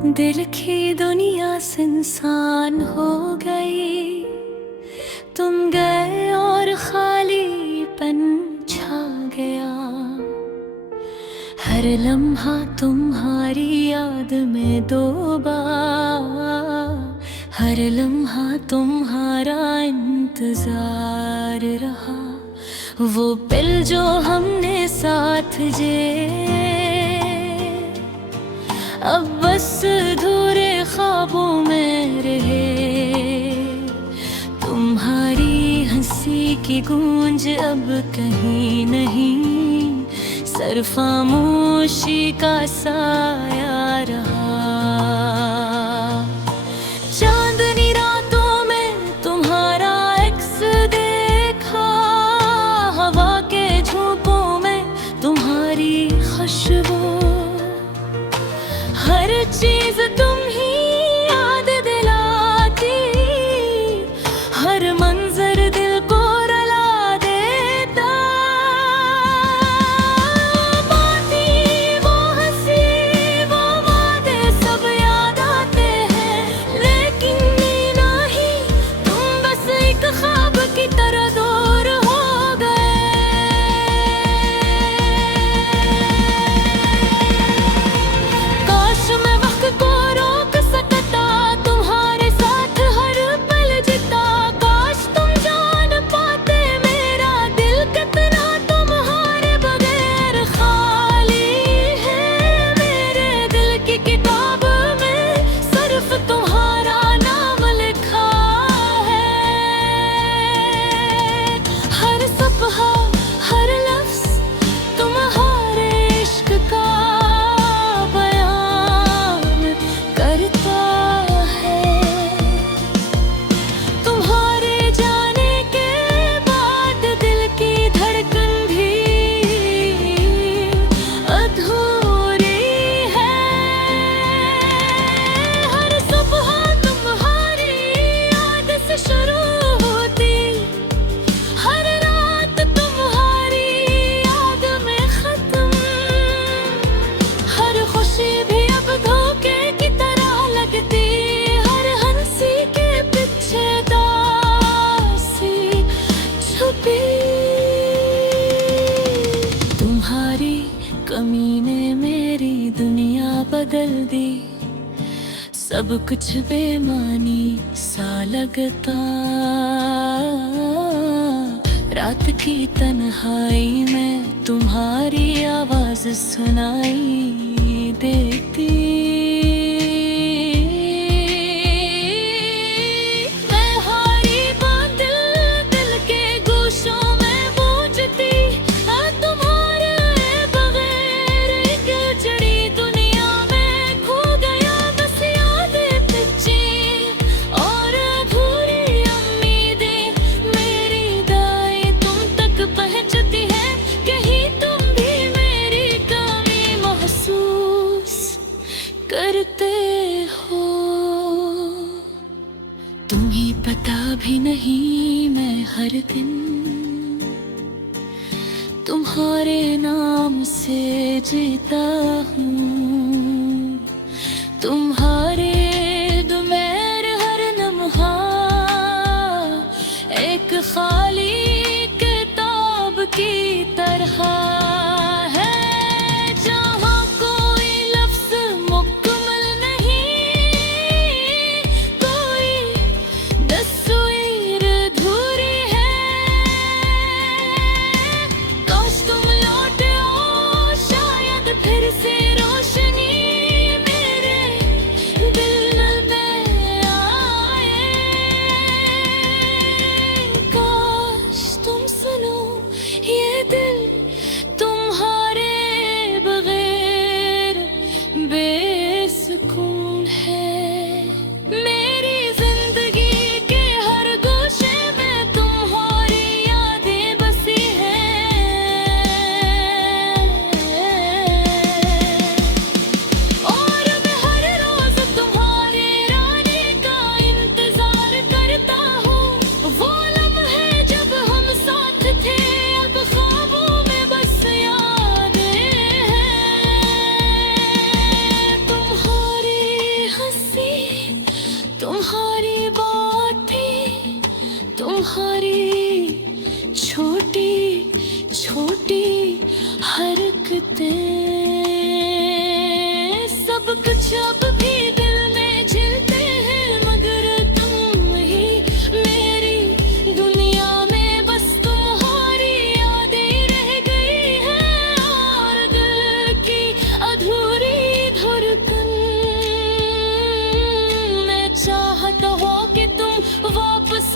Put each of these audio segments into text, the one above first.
दिल की दुनिया से इंसान हो गई, तुम गए और खालीपन छा गया। हर लम्हा तुम्हारी याद में डूबा, हर लम्हा तुम्हारा इंतजार रहा। वो पल जो हमने साथ जिए, अब बस अधूरे ख्वाबों में रहे। तुम्हारी हंसी की गूंज अब कहीं नहीं, सिर्फ खामोशी का साया रहा। चांदनी रातों में तुम्हारा अक्स देखा, हवा के झोंकों में तुम्हारी खुशबू। हर चीज तुम ही याद दिलाती, हर मंजर दिल को रुला देता। बाती वो हंसी वो वादे सब याद आते हैं, लेकिन नहीं तुम बस एक ख्वाब की तरह दूर हो गए। काश मैं वक्त को रोक सकता, तुम्हारे साथ हर पल जीता। काश तुम जान पाते मेरा दिल कितना तुम्हारे बगैर खाली है। मेरे दिल की किताब में सिर्फ तुम्हारा नाम लिखा है। हर सपहा हर लफ्ज तुम्हारे इश्क का बयान करता है। तुम्हारे जाने के बाद दिल की धड़कन भी अधूरी है। हर सुबह तुम्हारी याद से शुरू होती, हर रात तुम्हारी याद में खत्म। हर खुशी भी अब धोखे की तरह लगती, हर हंसी के पीछे दासी छुपी। तुम्हारी कमी ने मेरी दुनिया बदल दी, सब कुछ बेमानी सा लगता। रात की तन्हाई में तुम्हारी आवाज सुनाई देती। मैं हारी बादल दिल के गोशों में बूझती, तुम्हारे बगैर एक उजड़ी दुनिया में खो गया। बस यादें पिच्ची और अधूरी उम्मीदें, मेरी दाएं तुम तक पहुंचती है। कहीं तुम भी मेरी कमी महसूस करते हो। तुम्हें पता भी नहीं मैं हर दिन तुम्हारे नाम से जीता हूँ। तुम्हारे दुमेर हर लम्हा एक खाली किताब की तरह है, जहाँ कोई लफ्ज मुकम्मल नहीं, कोई तस्वीर अधूरी है। काश तुम लौटे हो शायद फिर से रोशनी मेरे तुम्हारी बातें, तुम्हारी छोटी छोटी हरकतें, सब कुछ अब भी दिल में झिलते हैं, मगर तुम ही मेरी दुनिया में बस तुम्हारी यादें रह गई हैं, और दिल की अधूरी धड़कन मैं चाहता हूँ कि तुम वापस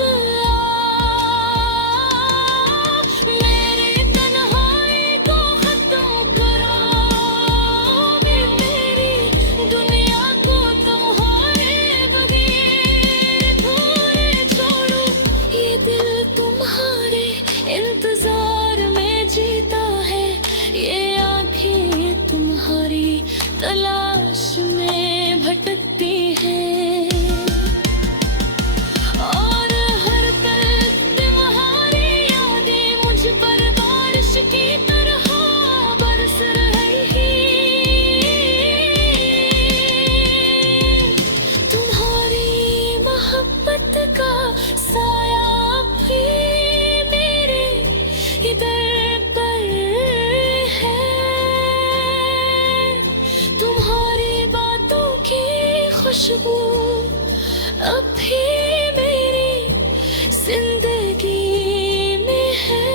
तलाश में भटकती है, और हर पल तुम्हारी यादें मुझ पर बारिश की तरह बरस रही। तुम्हारी मोहब्बत का साया भी मेरे इधर पर है, खुशबू अब भी मेरी जिंदगी में है,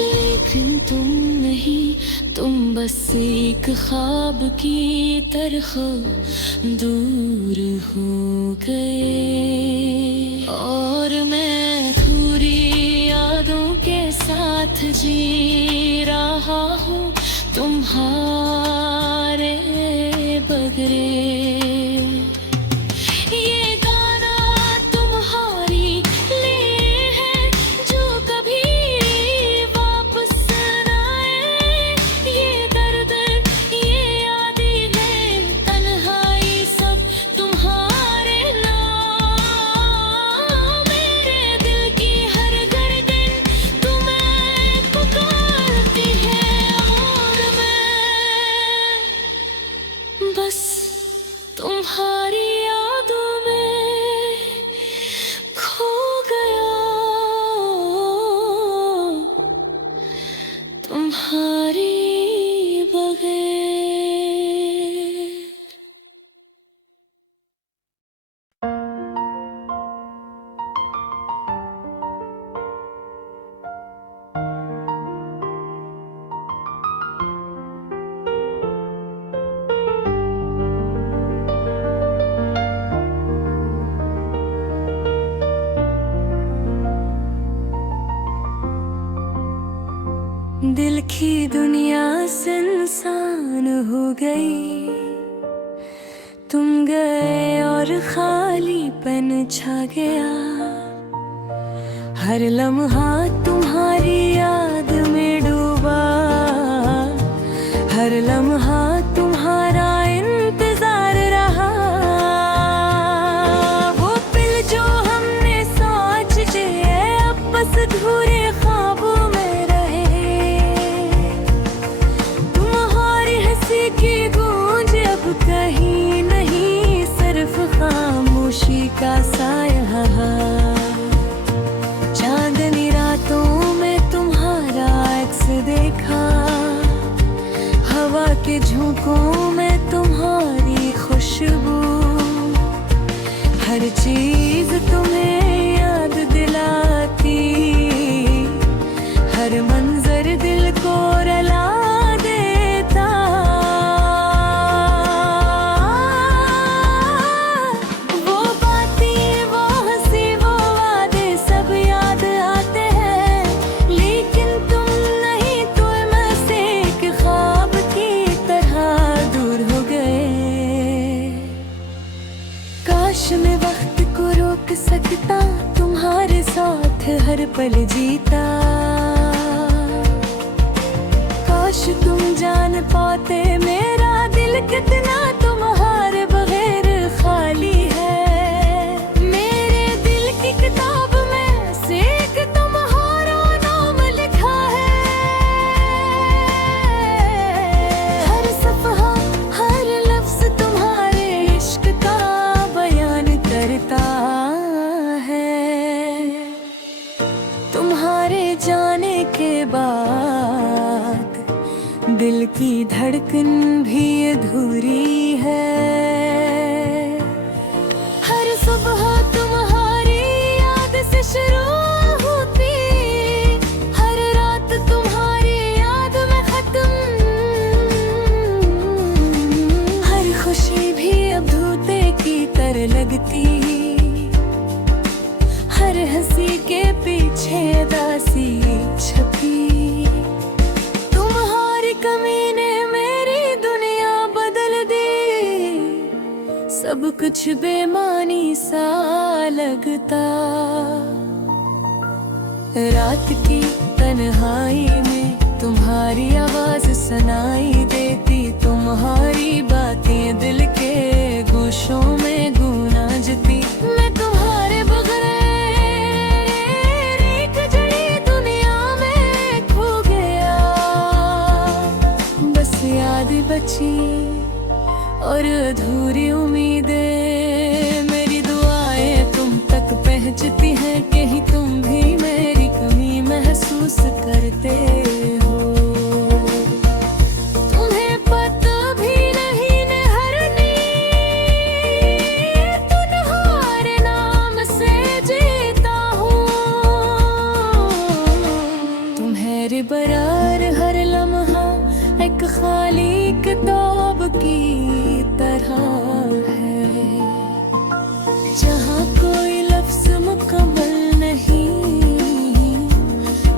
लेकिन तुम नहीं, तुम बस एक ख्वाब की तरह दूर हो गए, और मैं पूरी यादों के साथ जी रहा हूँ तुम्हारे बगैर। ये गाना तुम्हारी लिए है जो कभी वापस न आए, ये दर्द ये यादें है तन्हाई सब तुम्हारे नाम, मेरे दिल की हर धड़कन तुम्हें पुकारती है, और मैं बस तुम्हारी यादों में खो गया, तुम्हारी बगैर। दिल की दुनिया सुनसान हो गई, तुम गए और खालीपन छा गया, हर लम्हा तुम्हारी याद में डूबा, हर लम्हा तुम्हारा इंतजार रहा, वो पल जो हमने सोच जिए अब बस अधूरे ख्वाबों में रहे, तुम्हारी हंसी की गूंज अब कहीं नहीं, सिर्फ खामोशी का साया, चांदनी रातों में तुम्हारा अक्स देखा, हवा के झोंकों में तुम्हारी खुशबू, हर चीज तुम्हें याद दिलाती, हर मंजर दिल को रुला देता, वो बातें वो हंसी वो वादे सब याद आते हैं, लेकिन तुम नहीं, तुम से एक ख्वाब की तरह दूर हो गए। काश मैं वक्त को रोक सकता, तुम्हारे साथ हर पल जीता, काश तुम जान पाते मेरा दिल कितना तुम्हारे बगैर खाली है, मेरे दिल की किताब में सिर्फ तुम्हारा नाम लिखा है, हर सफहा हर लफ्ज तुम्हारे इश्क का की धड़कन भी अधूरी है। हर सुबह तुम्हारी याद से शुरू होती, हर रात तुम्हारी याद में खत्म। हर खुशी भी अब धूते की तरह लगती, हर हंसी के पीछे दासी छपी। तुम्हारी कमी ने मेरी दुनिया बदल दी, सब कुछ बेमानी सा लगता। रात की तन्हाई में तुम्हारी आवाज सुनाई देती, तुम्हारी बातें दिल के गोशों में गूंजती। मैं तुम्हारे बगैर एक जड़ी दुनिया में खो गया, बस याद बची और अधूरी उम्मीदें। मेरी दुआएं तुम तक पहुंचती हैं, कहीं तुम भी मेरी कमी महसूस करते हो। तुम्हें पता भी नहीं न हर नींद तुम्हारे नाम से जीता हूँ। तुम्हारे बरार हर लम्हा एक खाली किताब की तरह है, जहाँ कोई लफ्ज मुकम्मल नहीं,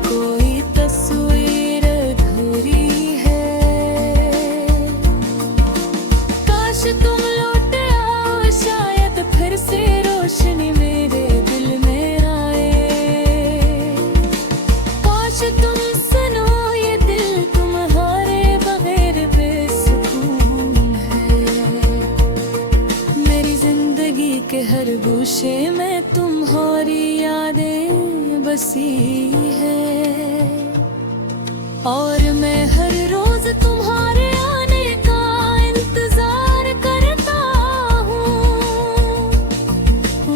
कोई तस्वीर अधूरी है। काश तुम लौट आओ, शायद फिर से रोशनी मेरे दिल में आए। काश तुम सुनो ये दिल तुम्हारे बगैर बेसुकून है। मेरी जिंदगी के हर गोशे में तुम्हारी यादें बसी है, और मैं हर रोज तुम्हारे आने का इंतजार करता हूँ।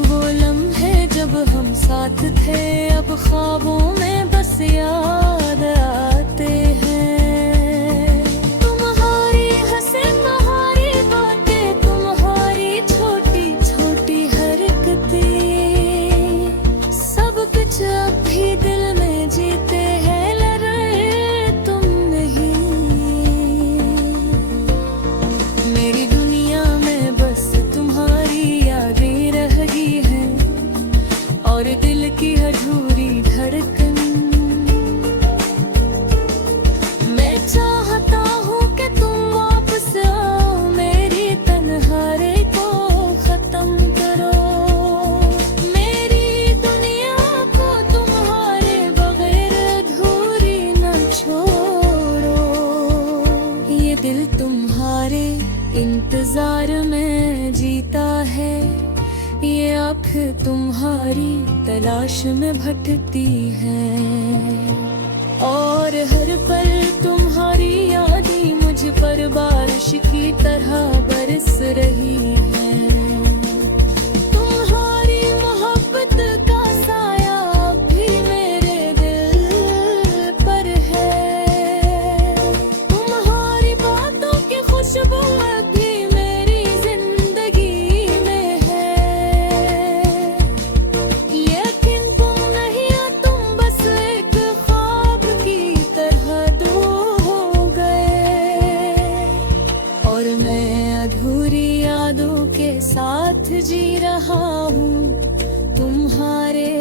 वो लम्हे जब हम साथ थे अब ख्वाबों में बस याद आते हैं। तुम्हारी हंसी, तुम्हारी बातें, तुम्हारी छोटी छोटी हरकतें, सब कुछ अब भी दिल में जीते हैं, लड़े तुम नहीं। मेरी दुनिया में बस तुम्हारी यादें रह गई हैं, और दिल की अधूरी धड़कन। मैं चाहता हूँ कि तुम वापस आओ, मेरी तन्हाई को खत्म करो। मेरी दुनिया को तुम्हारे बगैर अधूरी न छोड़ो। ये दिल तुम्हारे इंतजार में जीता है, ये आँख तुम्हारी तलाश में भटकती है, और हर पल तुम्हारी यादें मुझ पर बारिश की तरह बरस रही है। तुम्हारी मोहब्बत का साया अब भी मेरे दिल पर है, तुम्हारी बातों की खुशबू अब भी मेरी जिंदगी में है। लेकिन तुम नहीं हो, तुम बस एक ख्वाब की तरह दूर हो गए, और मैं अधूरी यादों के साथ जी रहा हूँ तुम्हारे